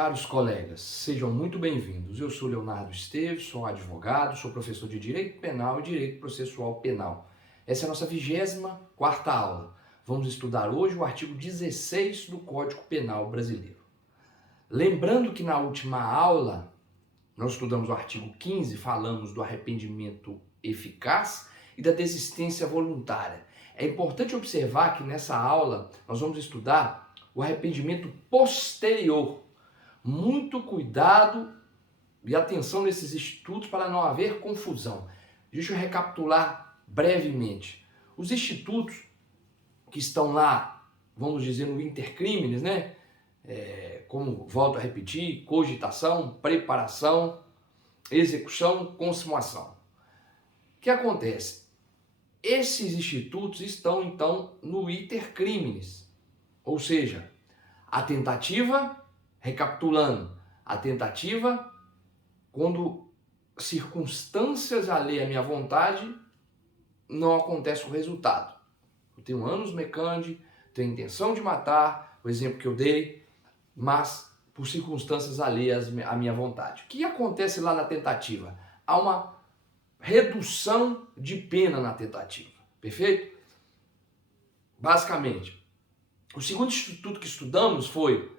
Caros colegas, sejam muito bem-vindos. Eu sou Leonardo Esteves, sou advogado, sou professor de Direito Penal e Direito Processual Penal. Essa é a nossa 24ª aula. Vamos estudar hoje o artigo 16 do Código Penal Brasileiro. Lembrando que na última aula nós estudamos o artigo 15, falamos do arrependimento eficaz e da desistência voluntária. É importante observar que nessa aula nós vamos estudar o arrependimento posterior. Muito cuidado e atenção nesses institutos para não haver confusão. Deixa eu recapitular brevemente. Os institutos que estão lá, vamos dizer, no intercrimes, né? Como volto a repetir, cogitação, preparação, execução, consumação. O que acontece? Esses institutos estão, então, no intercrimes, ou seja, a tentativa, recapitulando, a tentativa, quando circunstâncias alheias à minha vontade, não acontece o resultado. Eu tenho ânus mecandi, tenho intenção de matar, o exemplo que eu dei, mas por circunstâncias alheias à minha vontade. O que acontece lá na tentativa? Há uma redução de pena na tentativa, perfeito? Basicamente, o segundo instituto que estudamos foi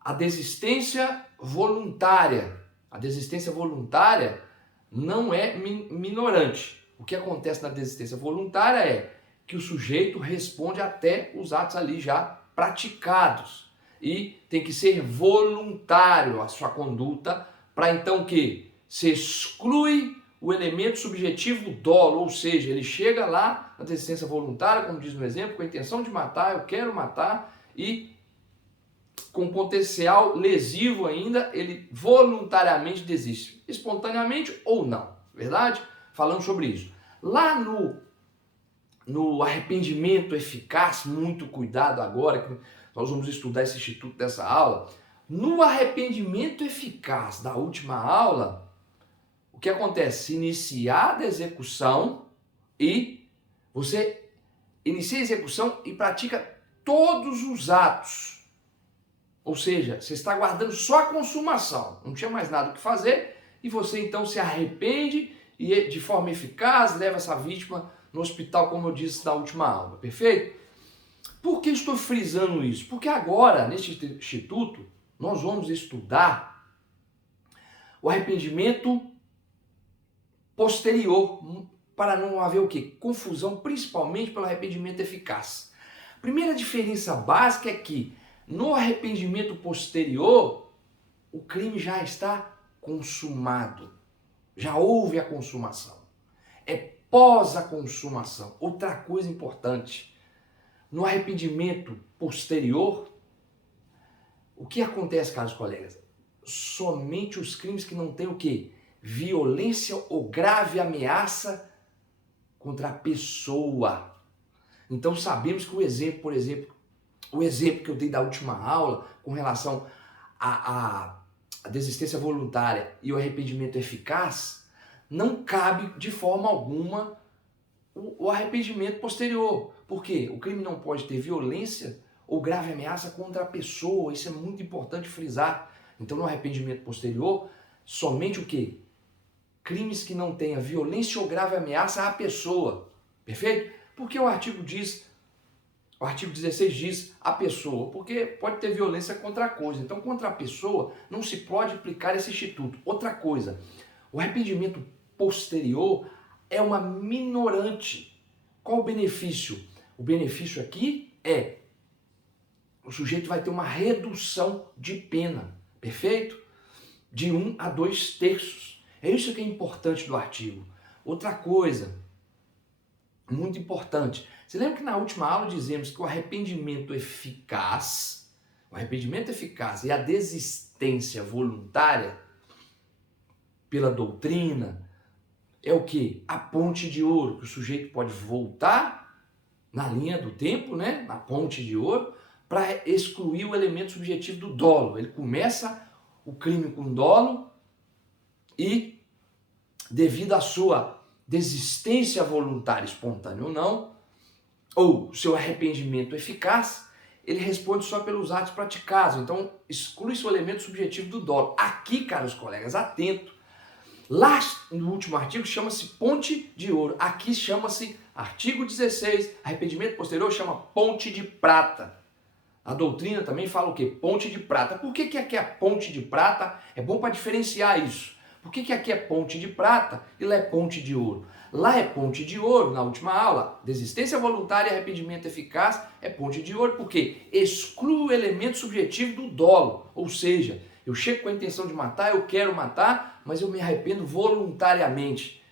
a desistência voluntária. A desistência voluntária não é minorante. O que acontece na desistência voluntária é que o sujeito responde até os atos ali já praticados. E tem que ser voluntário a sua conduta para então que se exclui o elemento subjetivo dolo, ou seja, ele chega lá na desistência voluntária, como diz no exemplo, com a intenção de matar, eu quero matar, e com potencial lesivo ainda, ele voluntariamente desiste, espontaneamente ou não, verdade? Falando sobre isso. Lá no arrependimento eficaz, muito cuidado agora, que nós vamos estudar esse instituto dessa aula, no arrependimento eficaz da última aula, o que acontece? Se iniciar a execução e você inicia a execução e pratica todos os atos. Ou seja, você está aguardando só a consumação. Não tinha mais nada o que fazer e você então se arrepende e de forma eficaz leva essa vítima no hospital, como eu disse na última aula. Perfeito? Por que estou frisando isso? Porque agora, neste instituto, nós vamos estudar o arrependimento posterior, para não haver o quê? Confusão, principalmente pelo arrependimento eficaz. A primeira diferença básica é que no arrependimento posterior, o crime já está consumado. Já houve a consumação. É pós a consumação. Outra coisa importante, no arrependimento posterior, o que acontece, caros colegas? Somente os crimes que não têm o quê? Violência ou grave ameaça contra a pessoa. Então sabemos que o exemplo que eu dei da última aula com relação à desistência voluntária e o arrependimento eficaz, não cabe de forma alguma o arrependimento posterior. Por quê? O crime não pode ter violência ou grave ameaça contra a pessoa. Isso é muito importante frisar. Então no arrependimento posterior, somente o quê? Crimes que não tenha violência ou grave ameaça à pessoa, perfeito? Porque o artigo 16 diz a pessoa, porque pode ter violência contra a coisa, então contra a pessoa não se pode aplicar esse instituto. Outra coisa, o arrependimento posterior é uma minorante. Qual o benefício? O benefício aqui é o sujeito vai ter uma redução de pena, perfeito? De 1 a 2/3. É isso que é importante do artigo. Outra coisa, muito importante. Você lembra que na última aula dizemos que o arrependimento eficaz e a desistência voluntária, pela doutrina, é o quê? A ponte de ouro, que o sujeito pode voltar na linha do tempo, né? Na ponte de ouro, para excluir o elemento subjetivo do dolo. Ele começa o crime com dolo, e devido à sua desistência voluntária, espontânea ou não, ou seu arrependimento eficaz, ele responde só pelos atos praticados. Então, exclui-se o elemento subjetivo do dolo. Aqui, caros colegas, atento. Lá no último artigo chama-se ponte de ouro. Aqui chama-se artigo 16. Arrependimento posterior chama ponte de prata. A doutrina também fala o quê? Ponte de prata. Por que aqui é ponte de prata? É bom para diferenciar isso. Por que aqui é ponte de prata e lá é ponte de ouro? Lá é ponte de ouro, na última aula, desistência voluntária e arrependimento eficaz é ponte de ouro, porque exclui o elemento subjetivo do dolo. Ou seja, eu chego com a intenção de matar, eu quero matar, mas eu me arrependo voluntariamente.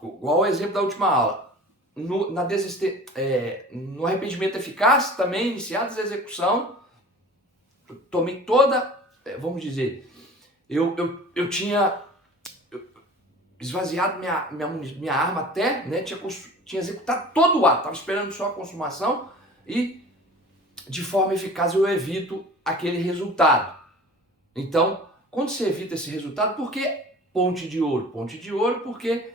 Igual o exemplo da última aula. No arrependimento eficaz, também iniciados a execução, tomei toda, vamos dizer, eu tinha esvaziado minha arma até, né, tinha executado todo o ato, estava esperando só a consumação e de forma eficaz eu evito aquele resultado. Então, quando você evita esse resultado, por que ponte de ouro? Ponte de ouro porque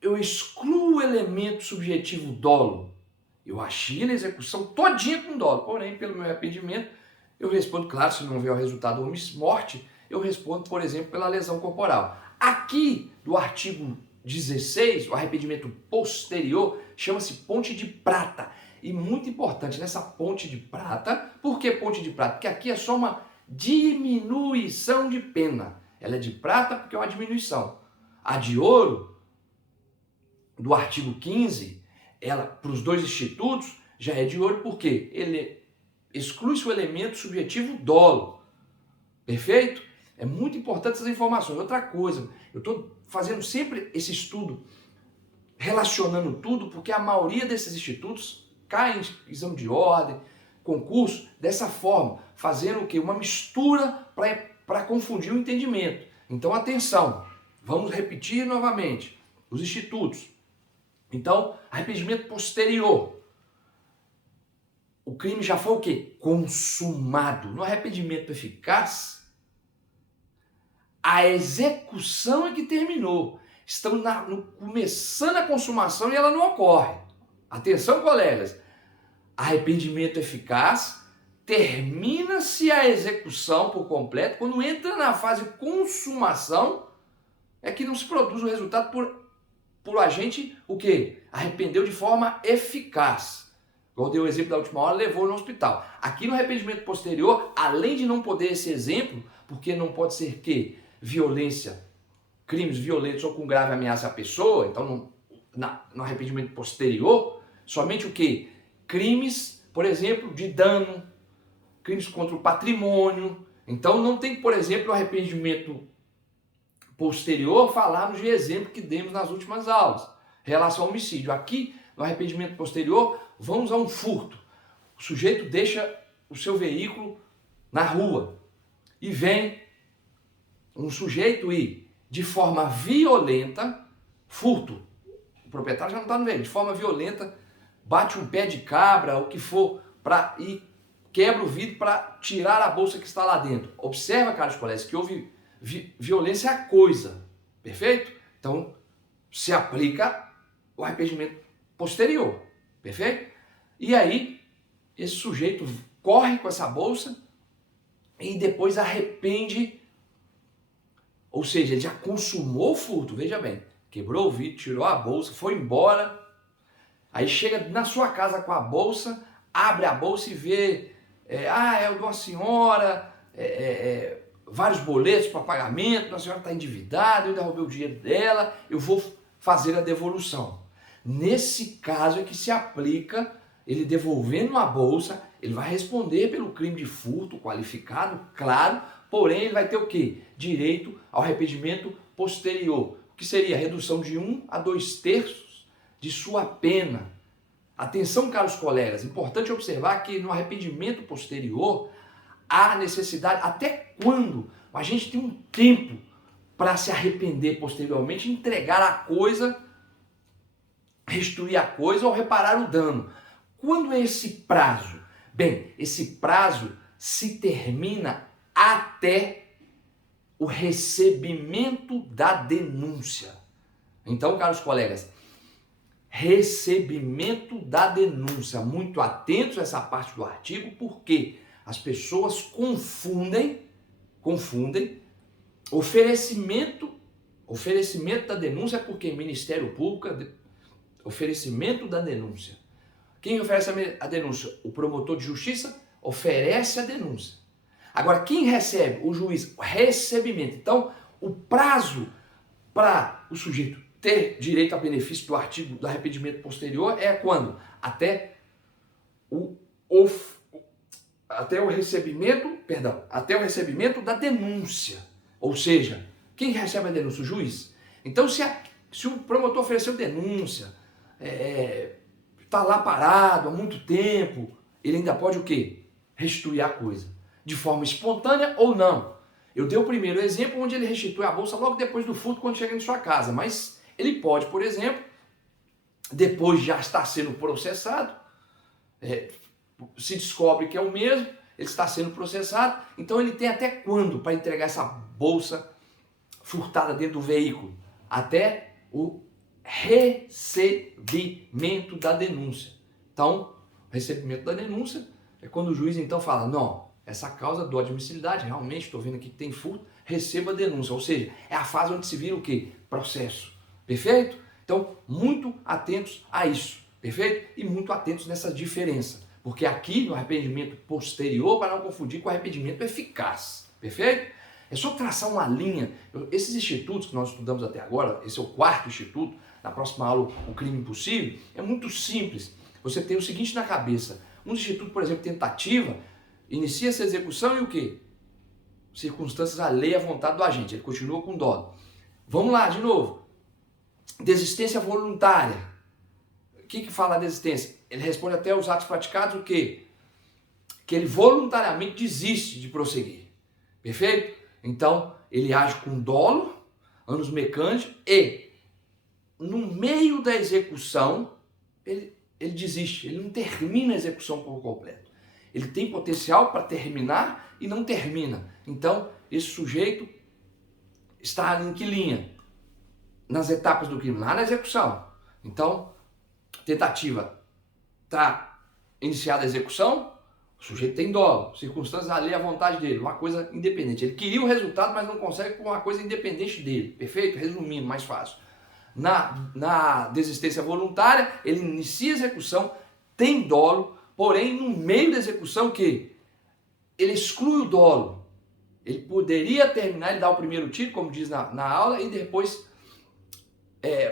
eu excluo o elemento subjetivo dolo. Eu achei na execução todinha com dolo, porém, pelo meu arrependimento, eu respondo, claro, se não houver o resultado ou morte, eu respondo, por exemplo, pela lesão corporal. Aqui, do artigo 16, o arrependimento posterior, chama-se ponte de prata. E muito importante, nessa ponte de prata, por que ponte de prata? Porque aqui é só uma diminuição de pena. Ela é de prata porque é uma diminuição. A de ouro, do artigo 15, ela, para os dois institutos, já é de ouro porque ele exclui-se o elemento subjetivo dolo. Perfeito? É muito importante essas informações. Outra coisa, eu estou fazendo sempre esse estudo, relacionando tudo, porque a maioria desses institutos cai em exame de ordem, concurso, dessa forma, fazendo o quê? Uma mistura para confundir o entendimento. Então, atenção, vamos repetir novamente, os institutos. Então, arrependimento posterior. O crime já foi o quê? Consumado. No arrependimento eficaz, a execução é que terminou. Estamos começando a consumação e ela não ocorre. Atenção, colegas. Arrependimento eficaz, termina-se a execução por completo. Quando entra na fase consumação, é que não se produz o resultado por agente, o quê? Arrependeu de forma eficaz. Igual dei o exemplo da última hora, levou no hospital. Aqui no arrependimento posterior, além de não poder esse exemplo, porque não pode ser que violência, crimes violentos ou com grave ameaça à pessoa, então no arrependimento posterior, somente o quê? Crimes, por exemplo, de dano, crimes contra o patrimônio. Então não tem, por exemplo, o arrependimento posterior falarmos de exemplo que demos nas últimas aulas, em relação ao homicídio. Aqui, no arrependimento posterior, vamos a um furto. O sujeito deixa o seu veículo na rua e vem um sujeito e, de forma violenta, furto. O proprietário já não está no veículo, de forma violenta, bate um pé de cabra, o que for, e quebra o vidro para tirar a bolsa que está lá dentro. Observa, caros colegas, que houve violência a coisa, perfeito? Então, se aplica o arrependimento posterior, perfeito? E aí, esse sujeito corre com essa bolsa e depois arrepende, ou seja, ele já consumou o furto, veja bem, quebrou o vidro, tirou a bolsa, foi embora, aí chega na sua casa com a bolsa, abre a bolsa e vê, é de uma senhora, vários boletos para pagamento, a senhora está endividada, eu ainda roubei o dinheiro dela, eu vou fazer a devolução. Nesse caso é que se aplica, ele devolvendo a bolsa, ele vai responder pelo crime de furto qualificado, claro, porém ele vai ter o quê? Direito ao arrependimento posterior, que seria a redução de 1 a 2/3 de sua pena. Atenção, caros colegas, importante observar que no arrependimento posterior há necessidade, até quando a gente tem um tempo para se arrepender posteriormente, entregar a coisa, restituir a coisa ou reparar o dano. Quando é esse prazo? Bem, esse prazo se termina até o recebimento da denúncia. Então, caros colegas, recebimento da denúncia. Muito atentos a essa parte do artigo, porque as pessoas confundem oferecimento da denúncia, porque Ministério Público, oferecimento da denúncia. Quem oferece a denúncia? O promotor de justiça oferece a denúncia. Agora, quem recebe? O juiz. Recebimento. Então, o prazo para o sujeito ter direito a benefício do artigo do arrependimento posterior é quando? Até o recebimento da denúncia. Ou seja, quem recebe a denúncia? O juiz. Então, se o promotor ofereceu denúncia, está lá parado há muito tempo, ele ainda pode o quê? Restituir a coisa. De forma espontânea ou não. Eu dei o primeiro exemplo onde ele restitui a bolsa logo depois do furto, quando chega em sua casa. Mas ele pode, por exemplo, depois de já estar sendo processado, se descobre que é o mesmo, ele está sendo processado, então ele tem até quando para entregar essa bolsa furtada dentro do veículo? Até o recebimento da denúncia. Então, o recebimento da denúncia é quando o juiz então fala, não, essa causa do admissibilidade, realmente estou vendo aqui que tem furto, receba a denúncia. Ou seja, é a fase onde se vira o quê? Processo. Perfeito? Então, muito atentos a isso. Perfeito? E muito atentos nessa diferença. Porque aqui no arrependimento posterior, para não confundir com o arrependimento eficaz. Perfeito? É só traçar uma linha. Esses institutos que nós estudamos até agora, esse é o 4º instituto, na próxima aula, o crime impossível, é muito simples. Você tem o seguinte na cabeça. Um instituto, por exemplo, tentativa, inicia essa execução e o quê? Circunstâncias alheias à vontade do agente. Ele continua com dolo. Vamos lá, de novo. Desistência voluntária. O que fala a desistência? Ele responde até os atos praticados o quê? Que ele voluntariamente desiste de prosseguir. Perfeito? Então, ele age com dolo, ânus mecânicos e no meio da execução, ele desiste, ele não termina a execução por completo. Ele tem potencial para terminar e não termina. Então, esse sujeito está em que linha? Nas etapas do crime, lá na execução. Então, tentativa, está iniciada a execução, o sujeito tem dolo, circunstâncias alheias à vontade dele, uma coisa independente. Ele queria o resultado, mas não consegue por uma coisa independente dele. Perfeito? Resumindo, mais fácil. Na desistência voluntária, ele inicia a execução, tem dolo, porém, no meio da execução, que ele exclui o dolo. Ele poderia terminar, ele dá o primeiro tiro, como diz na aula, e depois,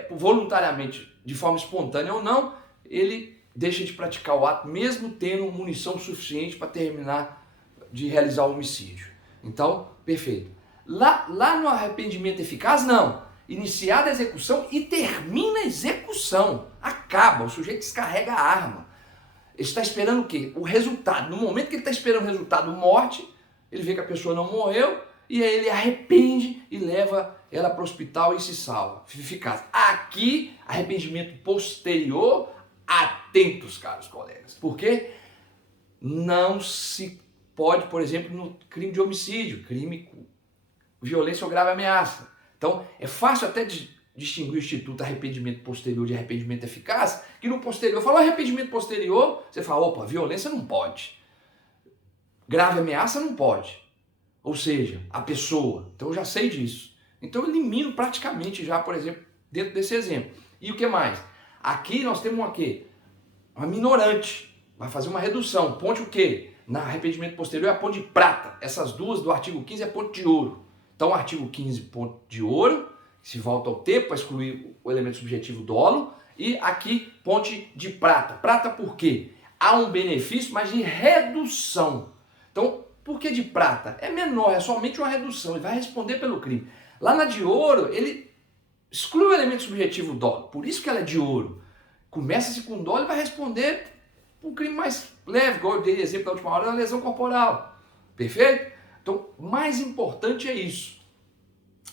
voluntariamente, de forma espontânea ou não, ele deixa de praticar o ato, mesmo tendo munição suficiente para terminar de realizar o homicídio. Então, perfeito. Lá no arrependimento eficaz, não. Iniciada a execução e termina a execução. Acaba, o sujeito descarrega a arma. Ele está esperando o quê? O resultado. No momento que ele está esperando o resultado, morte, ele vê que a pessoa não morreu, e aí ele arrepende e leva ela para o hospital e se salva. Eficaz. Aqui, arrependimento posterior, atentos, caros colegas. Porque não se pode, por exemplo, no crime de homicídio, crime com violência ou grave ameaça. Então, é fácil até distinguir o instituto arrependimento posterior de arrependimento eficaz, que no posterior, falou arrependimento posterior, você fala, opa, violência não pode. Grave ameaça não pode. Ou seja, a pessoa. Então eu já sei disso. Então eu elimino praticamente já, por exemplo, dentro desse exemplo. E o que mais? Aqui nós temos uma quê? Uma minorante. Vai fazer uma redução. Ponte o quê? Na arrependimento posterior é a ponte de prata. Essas duas do artigo 15 é ponte de ouro. Então o artigo 15, ponte de ouro, se volta ao tempo para excluir o elemento subjetivo dolo. E aqui, ponte de prata. Prata por quê? Há um benefício, mas de redução. Então, por que de prata? É menor, é somente uma redução, ele vai responder pelo crime. Lá na de ouro, ele exclui o elemento subjetivo dolo, por isso que ela é de ouro. Começa-se com dolo e vai responder um crime mais leve, igual eu dei exemplo da última hora, da lesão corporal. Perfeito? Então, mais importante é isso,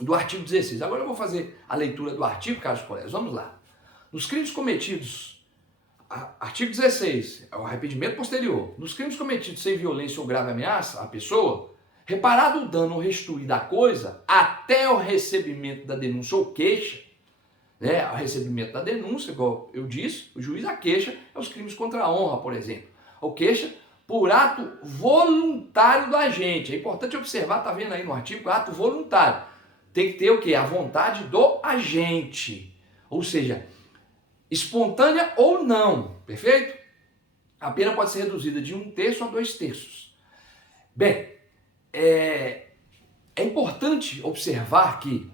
do artigo 16. Agora eu vou fazer a leitura do artigo, caros colegas, vamos lá. Nos crimes cometidos, artigo 16, é o arrependimento posterior. Nos crimes cometidos sem violência ou grave ameaça à pessoa, reparado o dano ou restituído da coisa, até o recebimento da denúncia ou queixa, né, o recebimento da denúncia, igual eu disse, o juiz, a queixa é os crimes contra a honra, por exemplo. Ou queixa por ato voluntário do agente. É importante observar, tá vendo aí no artigo, ato voluntário. Tem que ter o quê? A vontade do agente. Ou seja, espontânea ou não, perfeito? A pena pode ser reduzida de 1/3 a 2/3. Bem, é importante observar que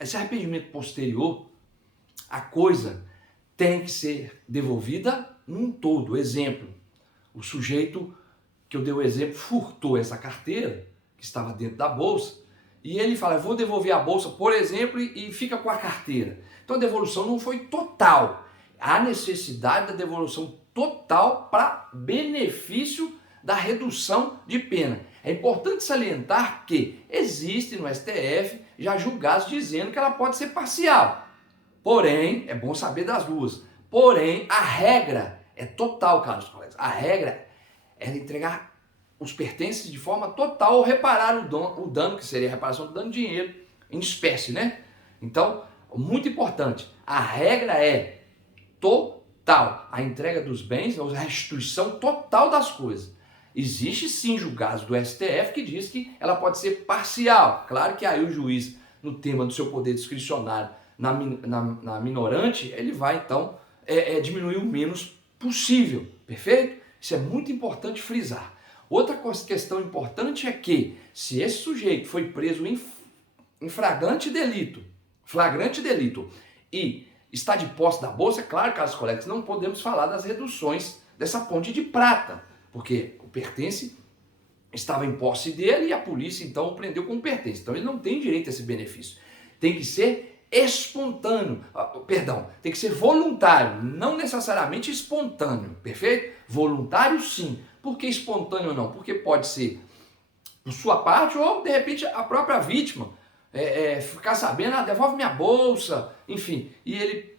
esse arrependimento posterior, a coisa tem que ser devolvida num todo. Exemplo, o sujeito que eu dei o exemplo furtou essa carteira que estava dentro da bolsa e ele fala, vou devolver a bolsa, por exemplo, e fica com a carteira. Então a devolução não foi total. Há necessidade da devolução total para benefício da redução de pena. É importante salientar que existe no STF já julgados dizendo que ela pode ser parcial. Porém, é bom saber das duas. Porém, a regra é total, caros colegas. A regra é entregar os pertences de forma total ou reparar o dano, que seria a reparação do dano de dinheiro em espécie, né? Então, muito importante, a regra é total. A entrega dos bens, a restituição total das coisas. Existe sim julgados do STF que diz que ela pode ser parcial. Claro que aí o juiz, no tema do seu poder discricionário, na minorante, ele vai então diminuir o menos possível, perfeito? Isso é muito importante frisar. Outra questão importante é que, se esse sujeito foi preso em flagrante delito, e está de posse da bolsa, é claro, caros colegas, não podemos falar das reduções dessa ponte de prata, porque o pertence estava em posse dele e a polícia então o prendeu com o pertence. Então ele não tem direito a esse benefício. Tem que ser espontâneo, tem que ser voluntário, não necessariamente espontâneo, perfeito? Voluntário sim. Por que espontâneo não? Porque pode ser por sua parte ou de repente a própria vítima ficar sabendo, devolve minha bolsa, enfim, e ele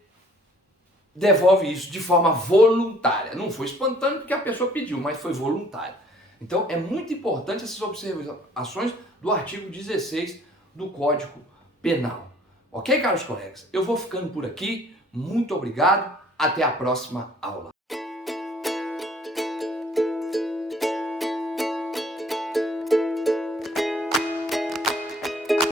devolve isso de forma voluntária. Não foi espontâneo porque a pessoa pediu, mas foi voluntário. Então é muito importante essas observações do artigo 16 do Código Penal. Ok, caros colegas? Eu vou ficando por aqui. Muito obrigado. Até a próxima aula.